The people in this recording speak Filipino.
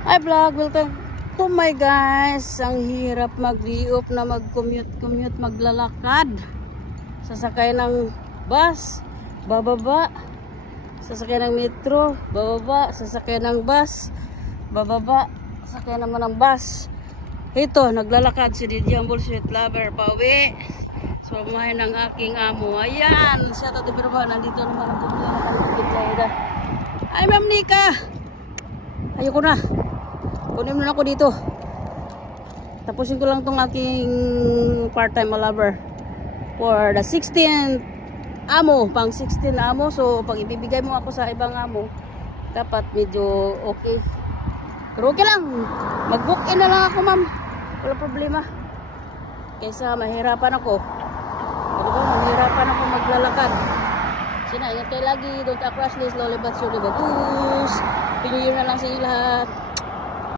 Hi vlog, welcome to my guys. Ang hirap mag-diop na mag-commute, maglalakad. Sasakay ng bus, bababa. Sasakay ng metro, bababa. Sasakay ng bus, bababa. Sasakay naman ng bus. Ito, naglalakad si DJ Bullshit Lover pauwi. So, kumain ng aking amo. Ayan, siya tato birba. Nandito naman ang tumila. Ay, Ma'am Nika. Ayoko na. Kunin mo na ako dito. Tapusin ko lang tong aking part-time lover for the 16th amo, pang 16 amo. So pag ibibigay mo ako sa ibang amo, dapat medyo okay. Pero okay lang, mag-book in na lang ako, ma'am. Wala problema. Kaysa mahirapan ako. Diba? Mahirapan ako maglalakad. Sina, ingat kayo lagi. Don't cross this, slowly but surely bagus. Pinyo na lang sa inyo lahat.